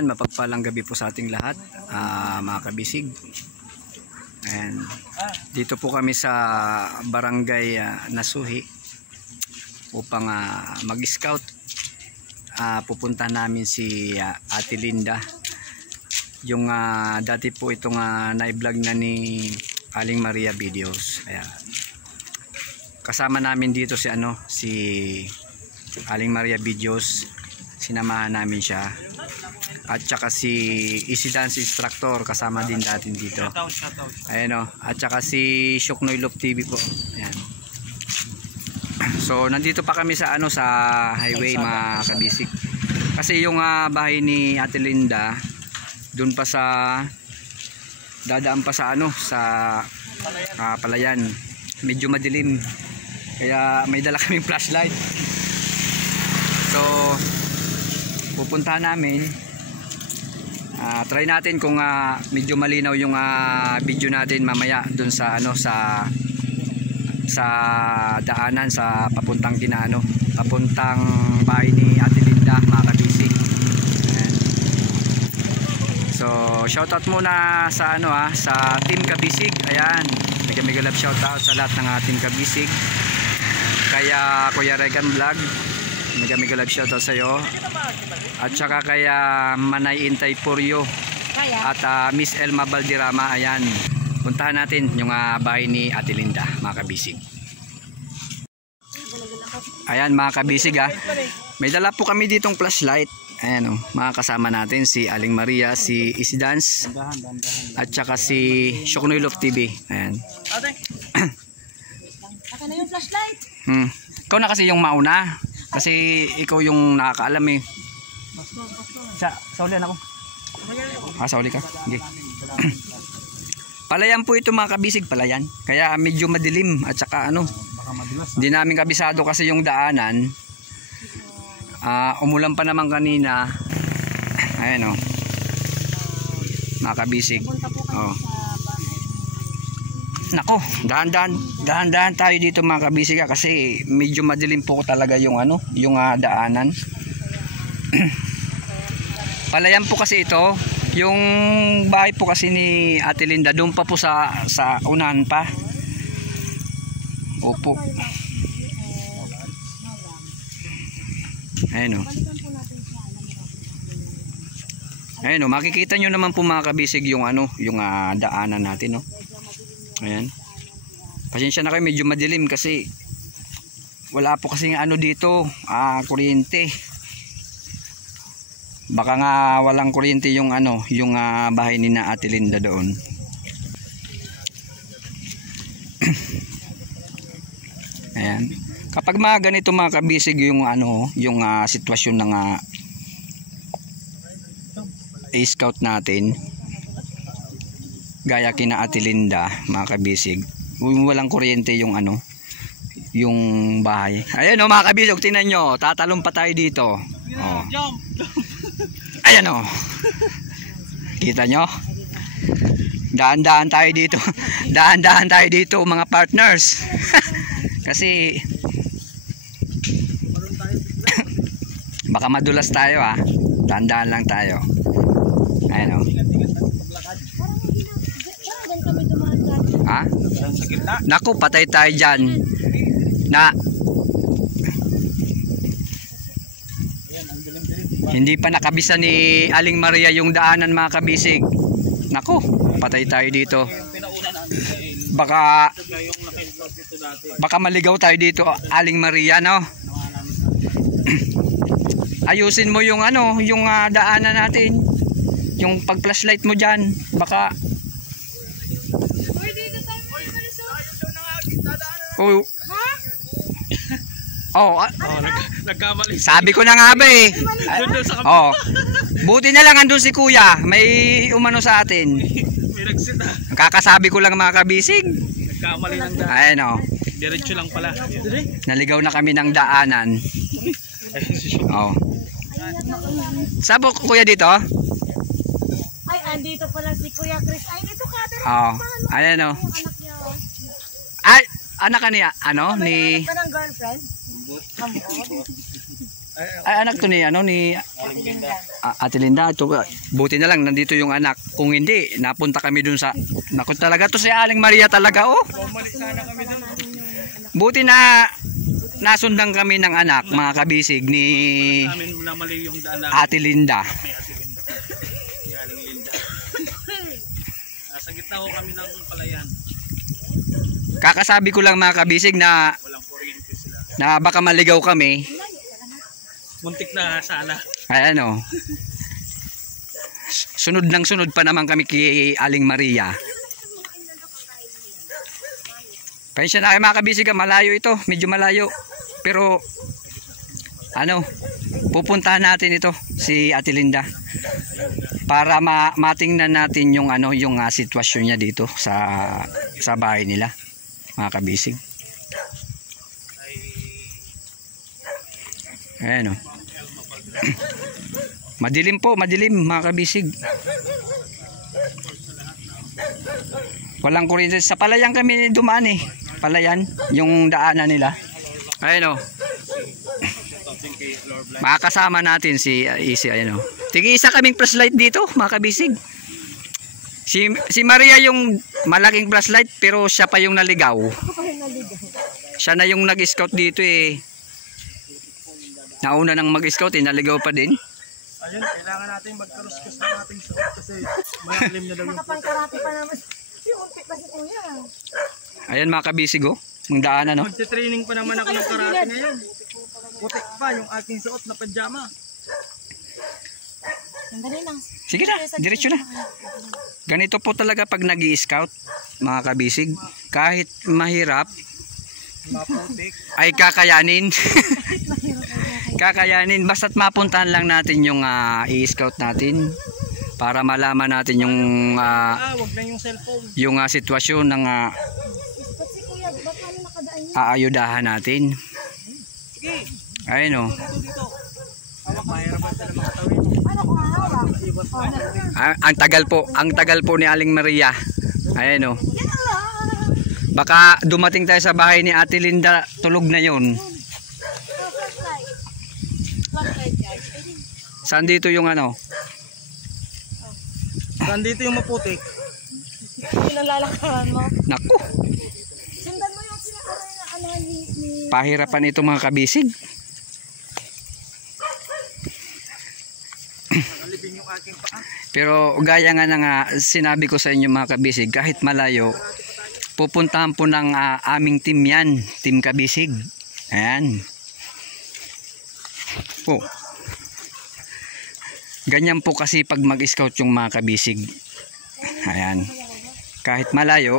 Ayan, mapagpalang gabi po sa ating lahat, mga kabisig. And dito po kami sa barangay Nasuhi upang mag-scout. Pupunta namin si Ate Linda. Yung dati po itong na-vlog na ni Aling Maria Videos. Ayan. Kasama namin dito si si Aling Maria Videos. Sinamahan namin siya. At saka si Easy Dance Instructor, kasama din natin dito. Ayan o. At saka si Shoknoy Love TV po. Ayan. So nandito pa kami sa sa highway, mga kabisig. Kasi yung bahay ni Ate Linda doon pa sa dadaan pa sa sa Palayan. Medyo madilim. Kaya may dala kaming flashlight. So pupuntahan namin. Try natin kung medyo malinaw yung video natin mamaya dun sa sa daanan sa papuntang papuntang bahay ni Ate Linda, mga kabisig. So shoutout muna sa sa Team Kabisig. Ayan, mega love shoutout sa lahat ng Team Kabisig. Kaya Kuya Regan Vlog, mega love shoutout sa iyo. At saka kaya Manay Intay Puryo at Miss Elma Baldirama. Ayan, puntahan natin yung bahay ni Ate Linda, mga kabisig. Ayan, mga kabisig, may dala po kami ditong flashlight. Ayan mga kasama natin si Aling Maria, si Easy Dance, at saka si Shoknoy Love TV. Ayan. Aka na yung flashlight. Ikaw na kasi yung mauna. Kasi ikaw yung nakakaalam eh. Sa ulian ako. Sa uli ka. Okay. Palayan po ito, mga kabisig, palayan. Kaya medyo madilim at saka hindi namin kabisado kasi yung daanan. Umulan pa naman kanina. Ayan mga kabisig. Nako, dahan-dahan tayo dito, mga kabisig, kasi medyo madilim po talaga yung yung daanan. Palayan po kasi ito. Yung bahay po kasi ni Ate Linda doon pa po sa unahan pa. Opo. Ayun Ayun makikita nyo naman po, mga kabisig, yung yung daanan natin Ayan. Pasensya na kayo, medyo madilim kasi wala po kasi dito kuryente. Baka nga walang kuryente yung yung bahay ni na Ate Linda doon. Ayan. Kapag mga ganito, mga kabisig, yung yung sitwasyon ng scout natin, gaya kina Ate Linda, mga kabisig, walang kuryente yung yung bahay. Ayan mga kabisig, tingnan nyo, tatalon pa tayo dito. Ayan kita nyo, daan-daan tayo dito. Daan-daan tayo dito, mga partners. Kasi baka madulas tayo, daan-daan lang tayo. Ayan naku, patay tayo dyan hindi pa nakabisa ni Aling Maria yung daanan, mga kabisig. Naku, patay tayo dito. Baka maligaw tayo dito, Aling Maria, ayusin mo yung yung daanan natin, yung pag flashlight mo dyan. Baka nagkamali. Sabi ko na nga ba eh. Buti na lang andun si Kuya, may umano sa atin. May nagsita. Kakasabi ko lang, mga kabisig. Nagkamali ng daan. Ayan Diretso lang pala. Naligaw na kami ng daanan. Sabo Kuya dito? Ay, andito pala si Kuya Chris. Ay, dito ka. Ayan Ay, anak ka niya, ni Parang girlfriend. ay anak to ni ni Ate Linda, ito, buti na lang nandito yung anak. Kung hindi, napunta kami dun sa... Naku talaga to si Aling Maria talaga, oh. Buti na nasundan kami ng anak, mga kabisig, ni Namin na mali yung daan namin. Ate Linda. May Ate Linda. Si Aling Linda. Sa gitna ko kami ng palayan. Kakasabi ko lang mga kabisig na Walang kuryente sila. baka maligaw kami. Muntik na sana. Ay ano. Sunod ng sunod pa naman kami kay Aling Maria. Pasensya na kayo mga kabisig, malayo ito, medyo malayo. Pero ano, pupuntahan natin ito si Ate Linda para matingnan natin yung ano, yung sitwasyon niya dito sa bahay nila, mga kabisig. Ayan o. Madilim po, madilim mga kabisig. Walang kuryente. Sa Palayan kami dumaan eh. Palayan, yung daanan nila. Ayan o. Makakasama natin si Easy. Ayan o. Tig-isa kaming flashlight dito mga kabisig. Si Maria yung malaking flashlight pero siya pa yung naligaw. Siya na yung nag-scout dito eh. Nauna nang mag-scout eh, naligaw pa din. Ayun, kailangan natin magkaruskus ng ating suot kasi malalim na daw yung Nakapangkarate pa naman. Yung unti pa si kuya. Ayan mga kabisig oh. Ang daanan no. Magte-training pa naman ako ng karate ngayon. Putik pa yung aking suot na pajama. Sandali lang. Sige na, diretso na. Ganito po talaga pag nag-i-scout mga kabisig. Kahit mahirap Maputik. ay kakayanin. Kakayanin. Basta't mapuntahan lang natin yung i-scout natin para malaman natin yung Wag na yung cellphone. yung sitwasyon ng Ba't si kuya, ba't ano nakadaan niya? aayudahan natin. Sige, Ayun oh. dito. Hawak, mahirapan sila makatawin. Ano kung hawak? Ang tagal po ni Aling Maria. Ayan oh. Baka dumating tayo sa bahay ni Ate Linda, tulog na yon. Flashlight. Flashlight guys. Saan dito yung ano? Nandito yung maputik. Pinalalakaran mo. Naku, Sundan mo yung sinakaray na ano ni... pahirapan ito mga kabisig. Nalibing yung aking paa. Pero gaya nga ng sinabi ko sa inyo mga kabisig, kahit malayo, pupuntahan po ng aming team yan, Team Kabisig. Ayan. Po. Ganyan po kasi pag mag-scout yung mga kabisig. Ayan. Kahit malayo,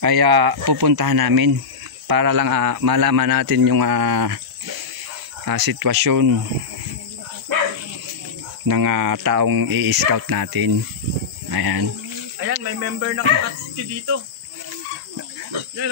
ay pupuntahan namin para lang malaman natin yung sitwasyon ng taong i-scout natin. Ayan. Ayan, may member ng Katsuki dito.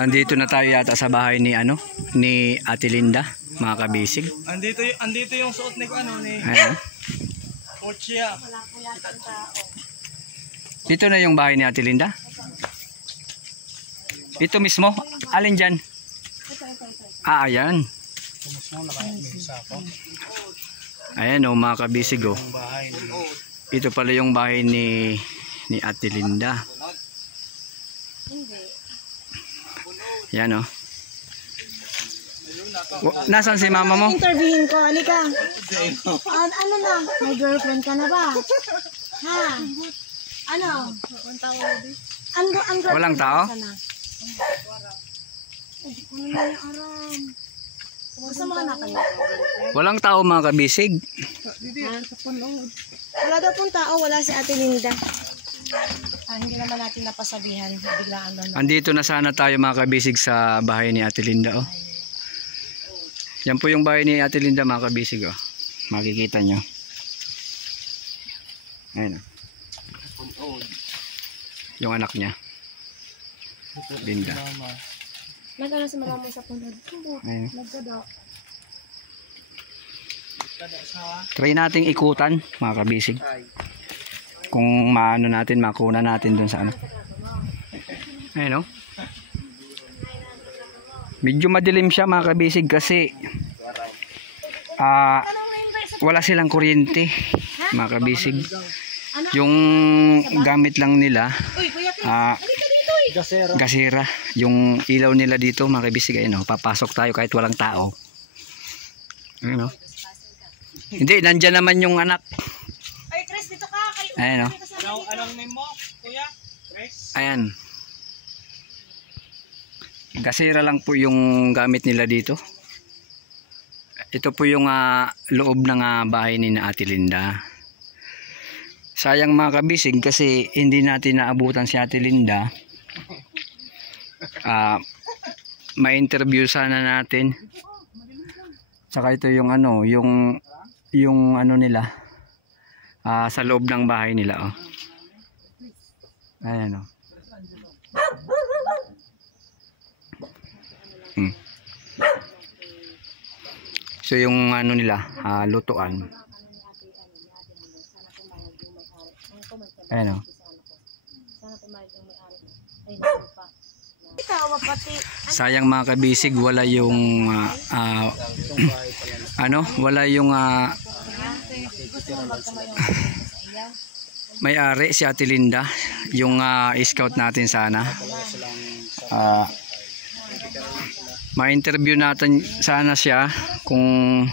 Nandito na tayo yata sa bahay ni ni Ate Linda, mga kabisig. Andito yung suot ni Ayan. Ochia. Dito na yung bahay ni Ate Linda. Ito mismo, alin dyan? Ayan. Ayan o mga kabisig o. Ito pala yung bahay ni Ate Linda. Yan o. Nasaan si mama mo? Interviewin ko, halika. Ano na? May girlfriend ka na ba? Ha? Ano? Walang tao? Ano na yung aram? Gusto mo na kayo? Walang tao mga kabisig. Wala daw pong tao, wala si Ate Linda. Hindi naman natin napasabihan. Biglaan lang. Andito na sana tayo mga kabisig sa bahay ni Ate Linda oh. Yan po yung bahay ni Ate Linda mga kabisig oh. Makikita nyo. Ayan oh. Yung anak niya. Linda. Nagano sa maraming sa punod. Ayan. Nagkada. Try nating ikutan mga kabisig. Kung maano natin, makuna natin dun sa ano. Ayan o. Medyo madilim siya mga kabisig kasi wala silang kuryente, mga kabisig. Ano? Yung gamit lang nila, Uy, Kuya Chris, ah, halika dito eh. Gasera. gasera. Yung ilaw nila dito, mga kabisig, ayun, papasok tayo kahit walang tao. Ayun, hindi, nandyan naman yung anak. Ay, Chris, dito ka. Kayo, Ayan, oh. Anong name mo, kuya? Chris? Ayan. Gasera lang po yung gamit nila dito. Ito po yung loob ng bahay ni na Ate Linda. Sayang mga kabisig kasi hindi natin naabutan si Ate Linda. Ma-interview sana natin. Saka ito yung ano, yung ano nila. Sa loob ng bahay nila, oh. Ayan, oh. So yung ano nila, lutuan. Ayan, oh. Sayang mga kabisig, wala yung ano, wala yung may-ari si Ate Linda, yung scout natin sana. Ma-interview natin sana siya kung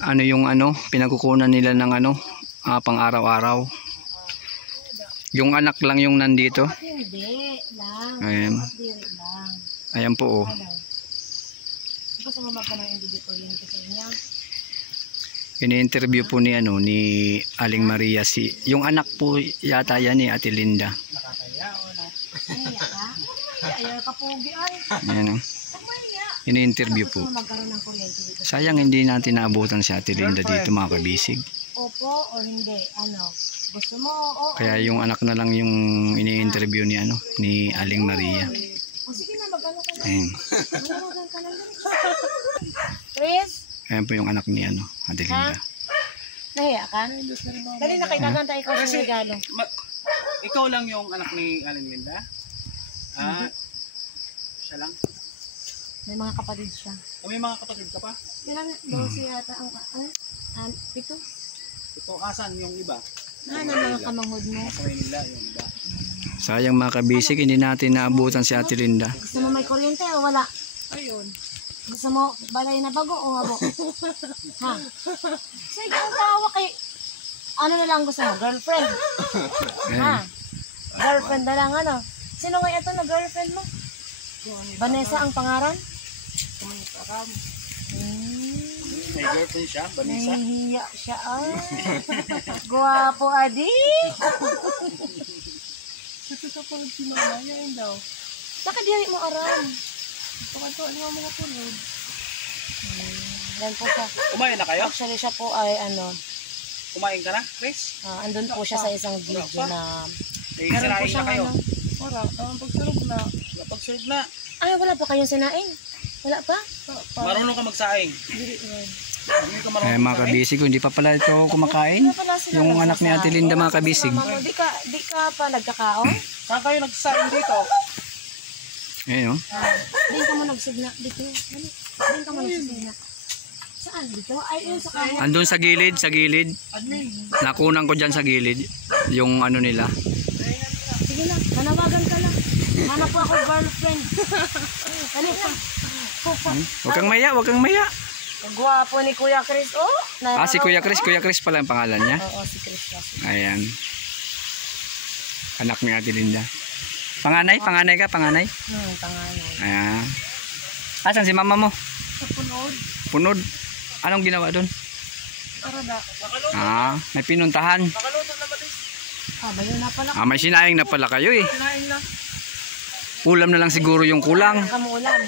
ano yung ano pinagkukunan nila ng ano pang araw-araw. Yung anak lang yung nandito. Hindi lang. Ayan. Diri lang. Ayan po, oh. Gusto mo magkanang hindi ko yun sa inyo? Ini-interview po ni ano ni Aling Maria si yung anak po yata yan ni Ate Linda. Ay, ka? Ayaw ka pogi ay. Ayan, oh. Ini-interview po. Gusto mo magkaroon ng kuryente dito? Sayang hindi natin naabutan si Ate Linda dito mga kabisig. Opo o hindi? Ano? Gusto mo? O Kaya yung anak na lang yung ini-interview ni ano ni Aling Maria. O sige na, magkano ka na. Ayan. Magkano ka na. Chris? Ayan po yung anak ni ano Ate Linda. Nahiya ka? Dali na kayo kakanta ikaw sa regalo. Ikaw lang yung anak ni Aling Linda? Siya lang? May mga kapatid siya. O may mga kapatid ka pa? Ilan? 12 yata ang pito? Ito, asan yung iba? Ano mga kamanghod mo? Sa Manila, yung iba. Sayang mga kabisig, hindi natin naabutan si Ate Linda. Gusto mo may kuryente o wala? Ayun. Gusto mo balay na bago o habo? Ha? Sige, ang tawa kay... Ano na lang gusto mo? Girlfriend? Ha? Girlfriend na lang ano? Sino nga ito na girlfriend mo? Vanessa ang pangaran? May girlfriend siya, Vanessa. Nahihiya siya ay. Guwapo adi. Sa pag sinama niya yun daw. Saka diri mo aram. Pagkato, ano mo mga pulod? Yan po siya. Kumain na kayo? Actually siya po ay ano, Kumain ka na, Chris? andun po siya sa isang video na May meron po sinain na siyang kayo. ano. Wala, pagsulog na. Pagsulog na. Ay, wala pa kayong sinaing? Wala pa? Marunong ka magsaing. Hindi ka marunong Eh mga kabisig, hindi pa pala ito kumakain. Wala pala sila Yung anak ni Ate Linda mga kabisig. Mama mo, di ka pa nagkakaon? Saan kayo nagsaing dito? Ayun, oh. Din ka mo nagsigna. Dito. Din ka mo nagsigna. Saan? Dito? Ay, yun sa kanya. Andun sa gilid, sa gilid. Nakunan ko dyan sa gilid. Yung ano nila. Sige na, nanawagan ka lang. Hanap po ako girlfriend. Ano na? Huwag kang maya, huwag kang maya. Ang gwapo ni Kuya Chris. Oh, Si Kuya Chris pala ang pangalan niya. Oo, si Chris kasi. Ayan. Anak ni Ate Linda. Panganay ka, panganay. Panganay. Ayan. Asan si mama mo? Sa punod. Punod. Anong ginawa doon? Arada. May pinuntahan. Nakaluto na ba this? Bayo na pala. May sinaing na pala kayo eh. Kinain na. Ulam na lang siguro yung kulang. Kamulan.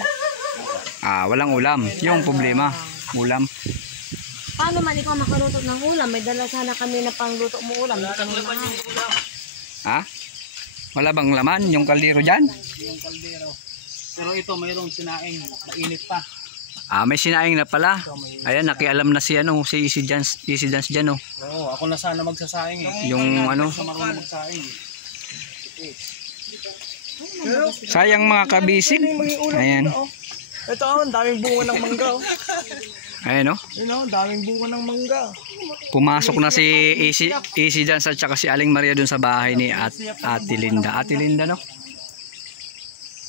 Walang ulam. Yung problema. Ulam. Paano man ikaw makaluto ng ulam? May dala sana kami na pangluto mo ulam. Wala Ang laman yung ulam. Wala bang laman yung kaldero dyan? Yung kaldero. Pero ito mayroong sinaing. Mainit pa. May sinaing na pala. Ayan, nakialam na si ano, si Easy Dance dyan, oh. Oo, ako na sana magsasaing eh. Yung ano, Sa marunong magsaing. sayang mga kabisig. Ayan. Ito ang daming bunga ng mangga. Ayan, no? Daming bunga ng mangga. Pumasok na si Easy dyan at saka si Aling Maria dun sa bahay ni Ate Linda. Ate Linda, no?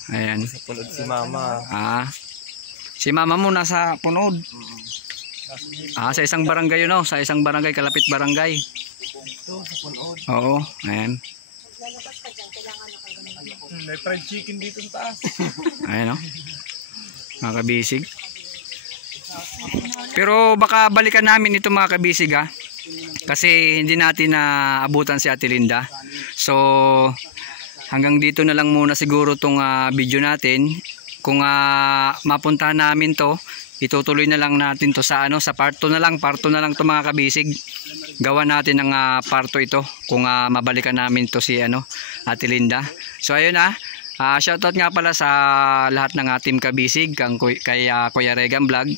Ayan. Punod si mama. Si mama mo nasa punod. Sa isang barangay yun, no? Sa isang barangay, kalapit barangay. Ito, sa punod. Oo, ayan. May fried chicken dito sa taas. Ayan, no? Mga kabisig. Pero baka balikan namin ito mga kabisig, ha? Kasi hindi natin naabutan si Ate Linda. So, hanggang dito na lang muna siguro tong video natin. Kung mapuntahan namin to, itutuloy na lang natin to sa sa part 2 na lang. Part 2 na lang to mga kabisig. Gawa natin ng part 2 ito kung mabalikan namin to si Ate Linda. So ayun shoutout nga pala sa lahat ng team kabisig, kay Kuya Regan Vlog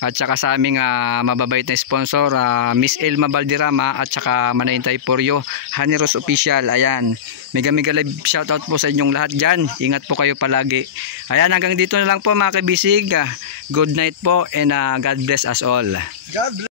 at saka sa aming mababait na sponsor, Miss Elma Valderrama at saka Manayintay Poryo, Haneros Official. Ayan, mega live shoutout po sa inyong lahat dyan. Ingat po kayo palagi. Ayan, hanggang dito na lang po mga kabisig. Good night po and God bless us all. God bless.